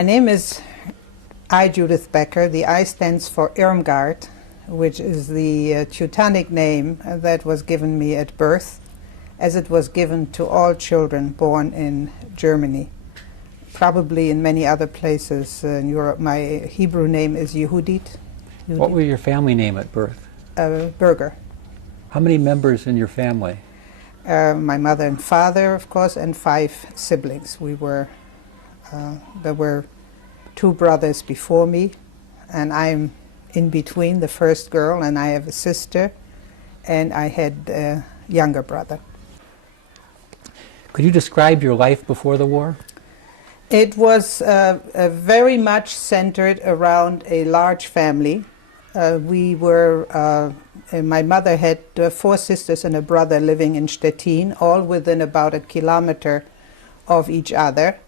My name is Judith Becker. The I stands for Irmgard, which is the Teutonic name that was given me at birth, as it was given to all children born in Germany. Probably in many other places in Europe. My Hebrew name is Yehudit. What was your family name at birth? Berger. How many members in your family? My mother and father, of course, and 5 siblings. There were 2 brothers before me, and I'm in between, the first girl, and I have a sister, and I had a younger brother. Could you describe your life before the war? It was very much centered around a large family. My mother had 4 sisters and a brother living in Stettin, all within about a kilometer of each other.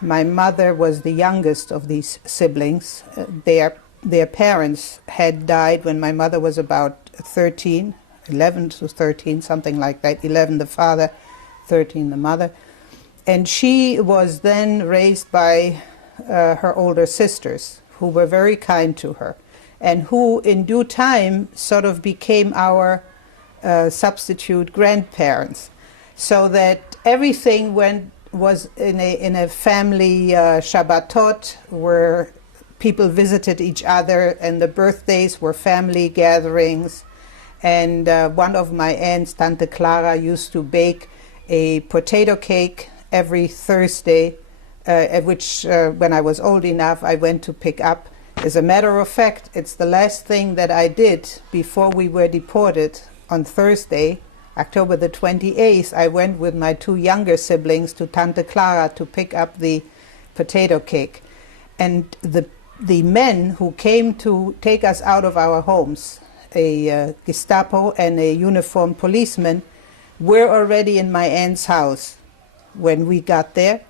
My mother was the youngest of these siblings. Their parents had died when my mother was about 13, 11 to 13, something like that. 11 the father, 13 the mother. And she was then raised by her older sisters, who were very kind to her, and who in due time sort of became our substitute grandparents, so that everything was in a family Shabbatot, where people visited each other, and the birthdays were family gatherings. And one of my aunts, Tante Clara, used to bake a potato cake every Thursday, which when I was old enough I went to pick up. As a matter of fact, it's the last thing that I did before we were deported. On Thursday, October the 28th, I went with my 2 younger siblings to Tante Clara to pick up the potato cake. And the men who came to take us out of our homes, a Gestapo and a uniformed policeman, were already in my aunt's house when we got there.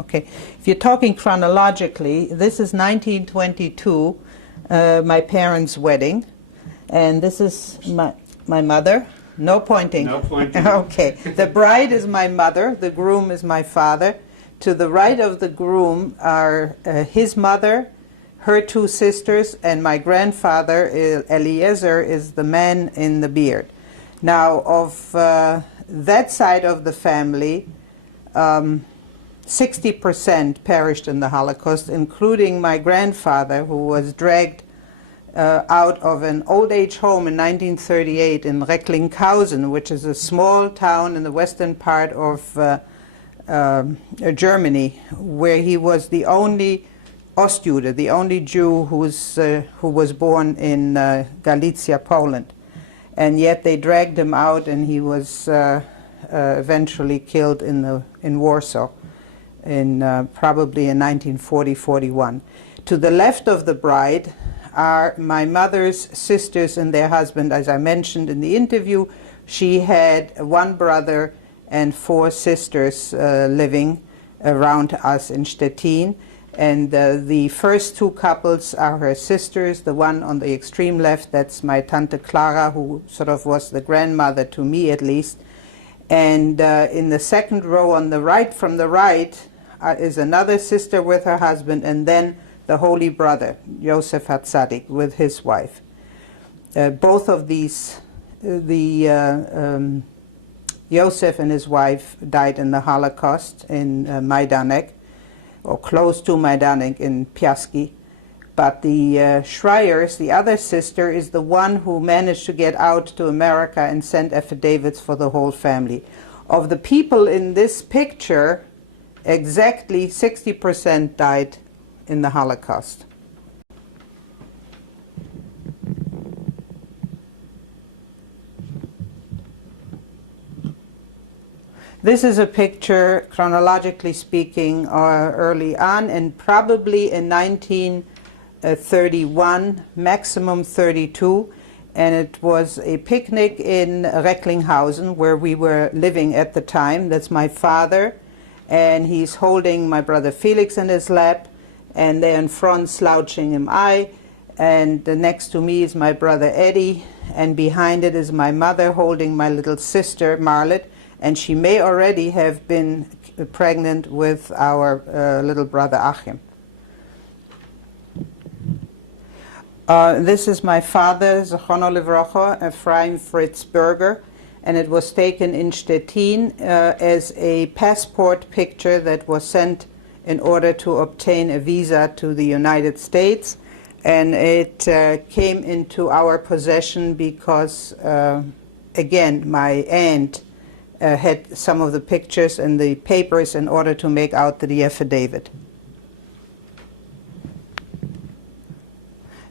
Okay, if you're talking chronologically, this is 1922, my parents' wedding, and this is my mother. No pointing. No pointing. Okay, the bride is my mother, the groom is my father. To the right of the groom are his mother, her 2 sisters, and my grandfather, Eliezer, is the man in the beard. Now, of that side of the family, 60% perished in the Holocaust, including my grandfather, who was dragged out of an old age home in 1938 in Recklinghausen, which is a small town in the western part of Germany, where he was the only Ostjude, the only Jew who was born in Galicia, Poland. And yet they dragged him out, and he was eventually killed in Warsaw, probably in 1940-41. To the left of the bride are my mother's sisters and their husband. As I mentioned in the interview, she had 1 brother and 4 sisters living around us in Stettin. And the first 2 couples are her sisters. The one on the extreme left, that's my Tante Clara, who sort of was the grandmother to me at least. And in the second row on the right, from the right, is another sister with her husband, and then the Holy Brother, Yosef HaTzadik, with his wife. Both of these, Yosef and his wife died in the Holocaust in Majdanek, or close to Majdanek in Piaski. But the Schreiers, the other sister, is the one who managed to get out to America and send affidavits for the whole family. Of the people in this picture, exactly 60% died in the Holocaust. This is a picture, chronologically speaking, early on, and probably in 1931, maximum 32, and it was a picnic in Recklinghausen, where we were living at the time. That's my father, and he's holding my brother Felix in his lap, and there in front, slouching him and next to me is my brother Eddie, and behind it is my mother holding my little sister Marlet, and she may already have been pregnant with our little brother Achim. This is my father, Zichrono Livrocha, Ephraim Fritz Berger, and it was taken in Stettin as a passport picture that was sent in order to obtain a visa to the United States. And it came into our possession because, again, my aunt had some of the pictures and the papers in order to make out the affidavit.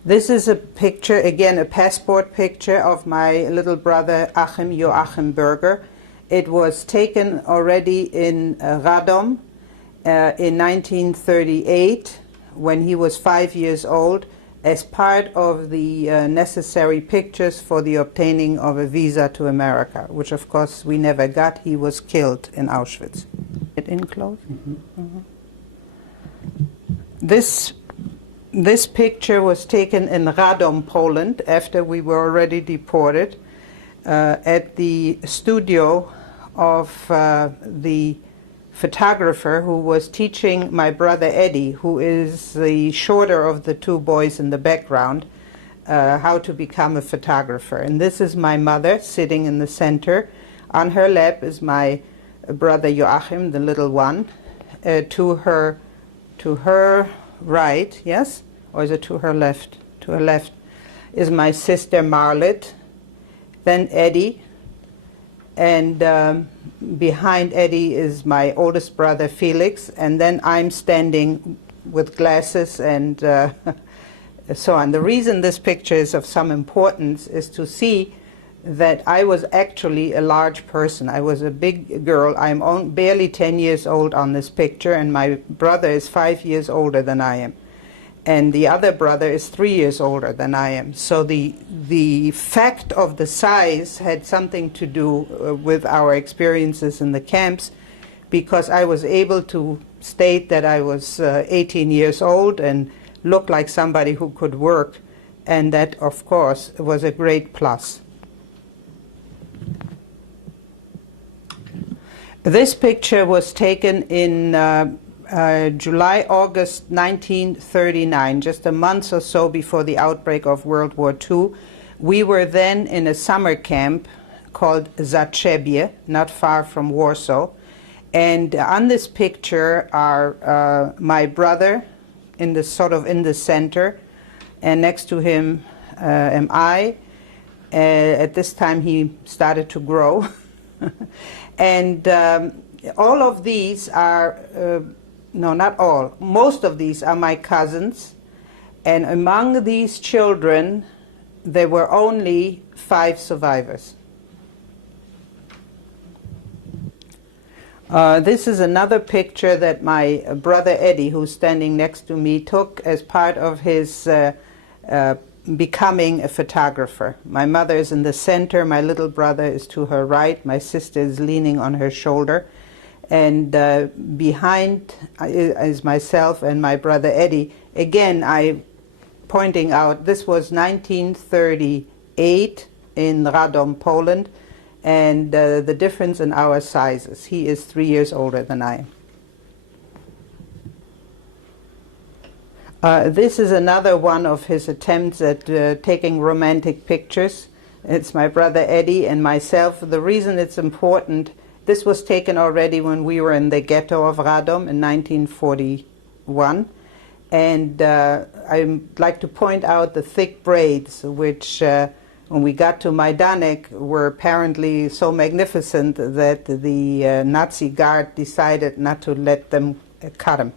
This is a picture, again, a passport picture of my little brother Achim Joachim Berger. It was taken already in Radom in 1938 when he was 5 years old as part of the necessary pictures for the obtaining of a visa to America, which of course we never got. He was killed in Auschwitz. It in close? Mm-hmm. Mm-hmm. This picture was taken in Radom, Poland, after we were already deported, at the studio of the photographer who was teaching my brother Eddie, who is the shorter of the two boys in the background, how to become a photographer. And this is my mother sitting in the center. On her lap is my brother Joachim, the little one. To her right, yes? Or is it to her left? To her left is my sister Marlet, then Eddie, and behind Eddie is my oldest brother Felix, and then I'm standing with glasses and so on. The reason this picture is of some importance is to see that I was actually a large person. I was a big girl. I'm barely 10 years old on this picture, and my brother is 5 years older than I am. And the other brother is 3 years older than I am. So the fact of the size had something to do with our experiences in the camps, because I was able to state that I was 18 years old and looked like somebody who could work, and that, of course, was a great plus. This picture was taken in July, August 1939, just a month or so before the outbreak of World War II. We were then in a summer camp called Zatrzebie, not far from Warsaw. And on this picture are my brother in the center, and next to him am I. At this time he started to grow. And all of these are, no, not all, most of these are my cousins. And among these children, there were only 5 survivors. This is another picture that my brother Eddie, who's standing next to me, took as part of his becoming a photographer. My mother is in the center, my little brother is to her right, my sister is leaning on her shoulder, and behind is myself and my brother Eddie. Again, I'm pointing out this was 1938 in Radom, Poland, and the difference in our sizes. He is 3 years older than I am. This is another one of his attempts at taking romantic pictures. It's my brother Eddie and myself. The reason it's important, this was taken already when we were in the ghetto of Radom in 1941. And I'd like to point out the thick braids, which when we got to Majdanek were apparently so magnificent that the Nazi guard decided not to let them cut them.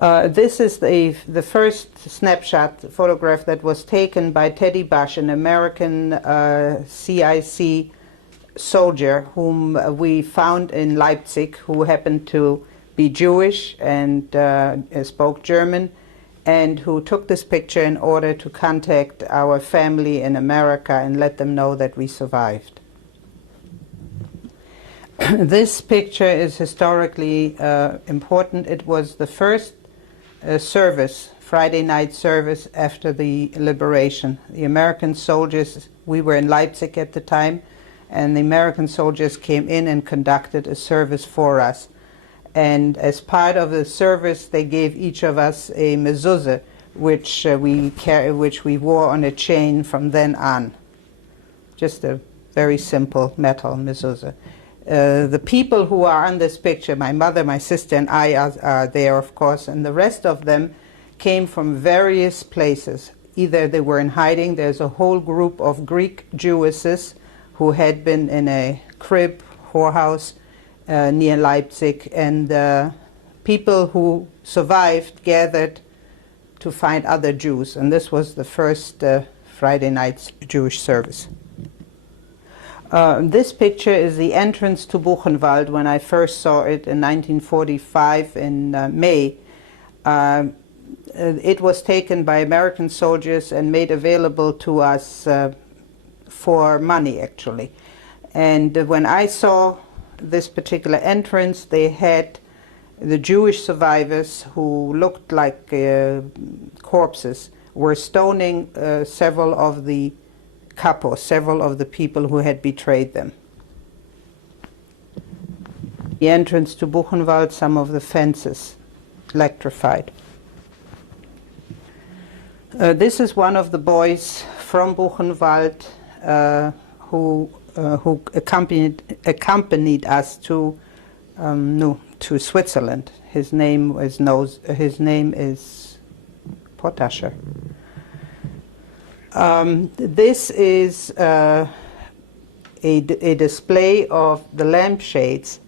This is the first snapshot photograph that was taken by Teddy Bush, an American CIC soldier whom we found in Leipzig, who happened to be Jewish and spoke German, and who took this picture in order to contact our family in America and let them know that we survived. This picture is historically important. It was the first service, Friday night service after the liberation. The American soldiers, we were in Leipzig at the time, and the American soldiers came in and conducted a service for us. And as part of the service, they gave each of us a mezuzah, which we wore on a chain from then on. Just a very simple metal mezuzah. The people who are on this picture, my mother, my sister, and I are there, of course, and the rest of them came from various places. Either they were in hiding. There's a whole group of Greek Jewesses who had been in a crib, whorehouse, near Leipzig, and people who survived gathered to find other Jews, and this was the first Friday night's Jewish service. This picture is the entrance to Buchenwald when I first saw it in 1945 in May. It was taken by American soldiers and made available to us for money, actually. And when I saw this particular entrance, they had the Jewish survivors who looked like corpses were stoning several of the kapos, several of the people who had betrayed them. The entrance to Buchenwald, some of the fences electrified. This is one of the boys from Buchenwald who accompanied us to Switzerland. His name is Potasher. This is a display of the lampshades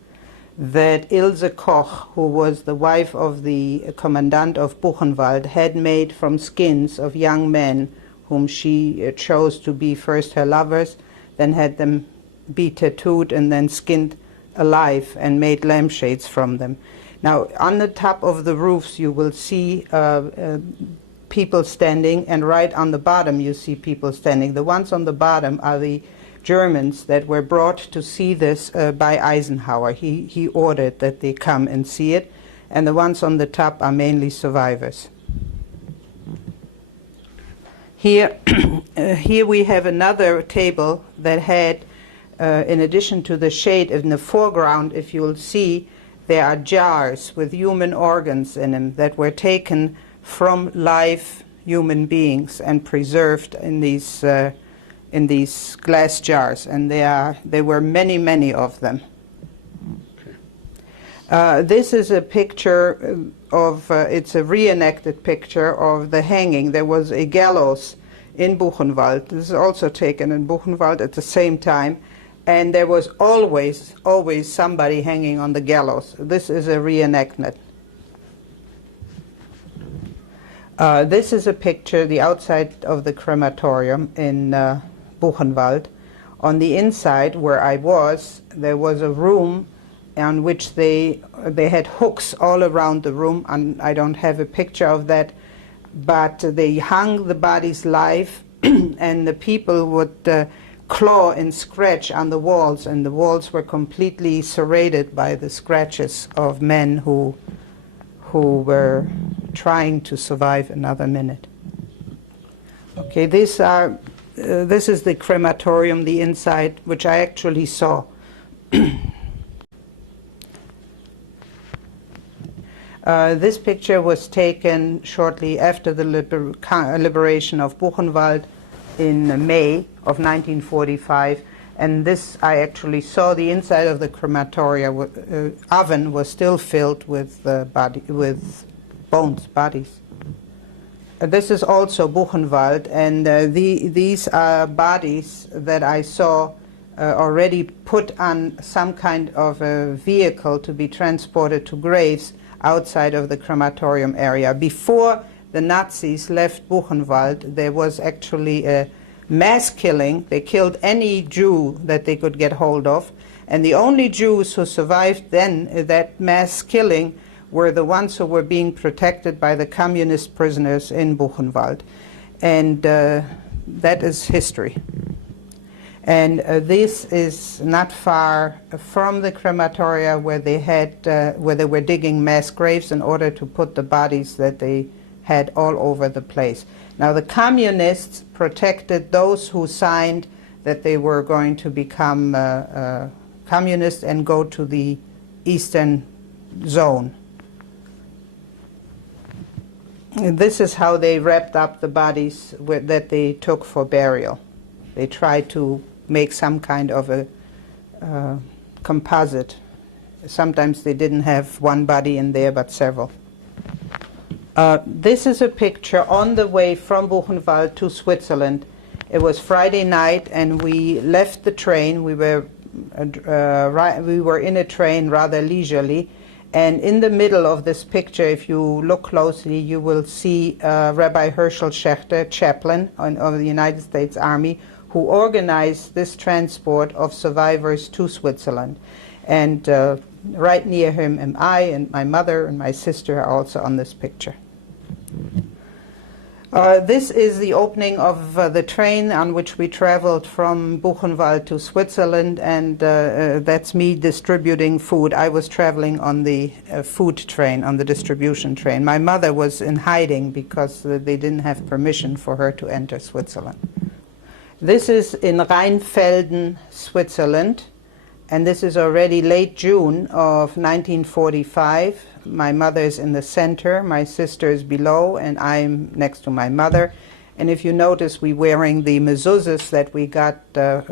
that Ilse Koch, who was the wife of the commandant of Buchenwald, had made from skins of young men whom she chose to be first her lovers, then had them be tattooed and then skinned alive and made lampshades from them. Now, on the top of the roofs you will see people standing, and right on the bottom you see people standing. The ones on the bottom are the Germans that were brought to see this by Eisenhower. He ordered that they come and see it, and the ones on the top are mainly survivors. Here, here we have another table that had, in addition to the shade in the foreground, if you'll see, there are jars with human organs in them that were taken from live human beings and preserved in these glass jars, and there were many, many of them. This is a picture of, it's a reenacted picture of the hanging. There was a gallows in Buchenwald. This is also taken in Buchenwald at the same time, and there was always somebody hanging on the gallows. This is a reenactment. This is a picture, the outside of the crematorium in Buchenwald. On the inside, where I was, there was a room on which they had hooks all around the room, and I don't have a picture of that, but they hung the bodies live, and the people would claw and scratch on the walls, and the walls were completely serrated by the scratches of men who were trying to survive another minute. Okay, this is the crematorium, the inside, which I actually saw. This picture was taken shortly after the liberation of Buchenwald in May of 1945, and this I actually saw. The inside of the crematorium oven was still filled with bodies. This is also Buchenwald, and these are bodies that I saw already put on some kind of a vehicle to be transported to graves outside of the crematorium area. Before the Nazis left Buchenwald, there was actually a mass killing. They killed any Jew that they could get hold of, and the only Jews who survived then that mass killing were the ones who were being protected by the communist prisoners in Buchenwald. And that is history. And this is not far from the crematoria where they were digging mass graves in order to put the bodies that they had all over the place. Now, the communists protected those who signed that they were going to become communist and go to the Eastern Zone. And this is how they wrapped up the bodies that they took for burial. They tried to make some kind of a composite. Sometimes they didn't have one body in there, but several. This is a picture on the way from Buchenwald to Switzerland. It was Friday night, and we left the train. We were in a train rather leisurely, and in the middle of this picture, if you look closely, you will see Rabbi Herschel Schechter, chaplain of the United States Army, who organized this transport of survivors to Switzerland. And right near him am I, and my mother and my sister are also on this picture. This is the opening of the train on which we traveled from Buchenwald to Switzerland, and that's me distributing food. I was traveling on the food train, on the distribution train. My mother was in hiding because they didn't have permission for her to enter Switzerland. This is in Rheinfelden, Switzerland, and this is already late June of 1945. My mother is in the center, my sister is below, and I'm next to my mother. And if you notice, we're wearing the mezuzahs that we got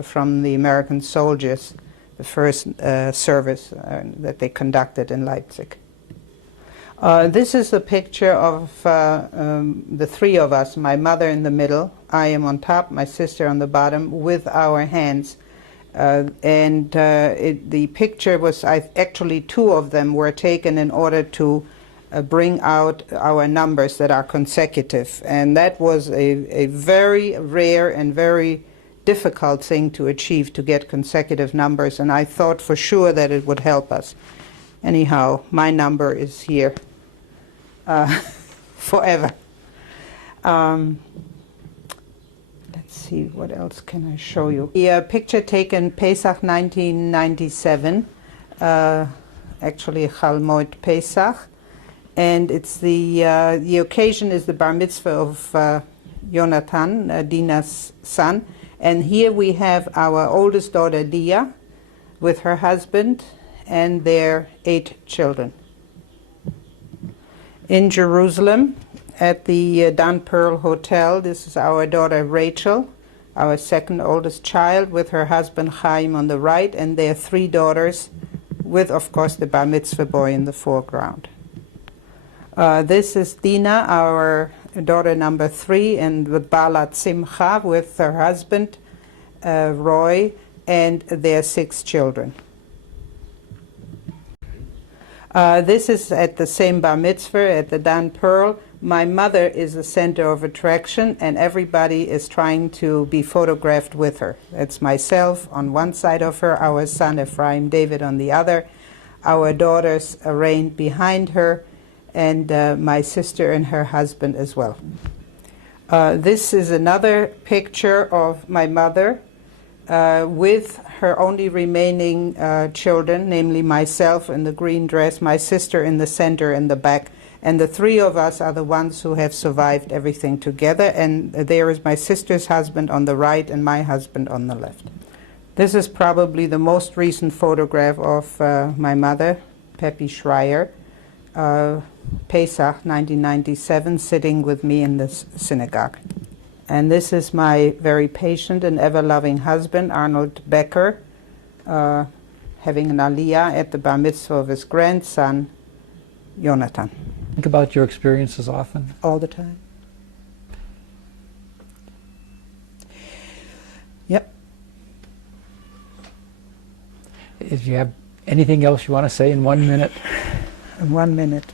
from the American soldiers, the first service that they conducted in Leipzig. This is a picture of the three of us, my mother in the middle, I am on top, my sister on the bottom, with our hands. The picture was, actually two of them were taken in order to bring out our numbers that are consecutive. And that was a very rare and very difficult thing to achieve, to get consecutive numbers. And I thought for sure that it would help us. Anyhow, my number is here forever. Let's see, what else can I show you? The picture taken Pesach 1997, actually Chal Moed Pesach, and it's the occasion is the bar mitzvah of Jonathan, Dina's son, and here we have our oldest daughter Leah with her husband and their 8 children. In Jerusalem, at the Dan Pearl Hotel, this is our daughter Rachel, our second oldest child, with her husband Chaim on the right, and their 3 daughters, with, of course, the bar mitzvah boy in the foreground. This is Dina, our daughter number 3, and the Balat Simcha, with her husband Roy, and their 6 children. This is at the same bar mitzvah, at the Dan Pearl. My mother is the center of attraction, and everybody is trying to be photographed with her. It's myself on one side of her, our son Ephraim David on the other, our daughters arrayed behind her, and my sister and her husband as well. This is another picture of my mother with her only remaining children, namely myself in the green dress, my sister in the center in the back, and the 3 of us are the ones who have survived everything together, and there is my sister's husband on the right and my husband on the left. This is probably the most recent photograph of my mother, Peppy Schreier, Pesach 1997, sitting with me in this synagogue. And this is my very patient and ever-loving husband, Arnold Becker, having an aliyah at the bar mitzvah of his grandson, Jonathan. Think about your experiences often? All the time. Yep. If you have anything else you want to say in 1 minute? In 1 minute.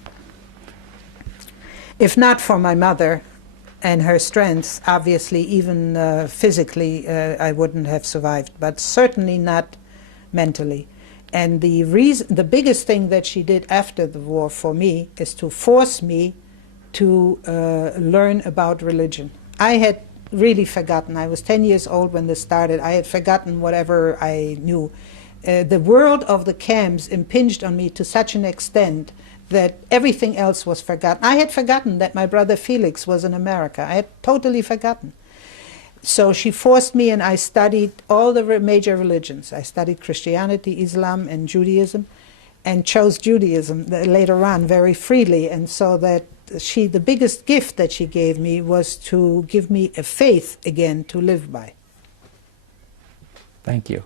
If not for my mother and her strength, obviously even physically I wouldn't have survived, but certainly not mentally. And the biggest thing that she did after the war for me is to force me to learn about religion. I had really forgotten. I was 10 years old when this started. I had forgotten whatever I knew. The world of the camps impinged on me to such an extent that everything else was forgotten. I had forgotten that my brother Felix was in America. I had totally forgotten. So she forced me, and I studied all the major religions. I studied Christianity, Islam, and Judaism, and chose Judaism later on very freely. And so that the biggest gift that she gave me was to give me a faith again to live by. Thank you.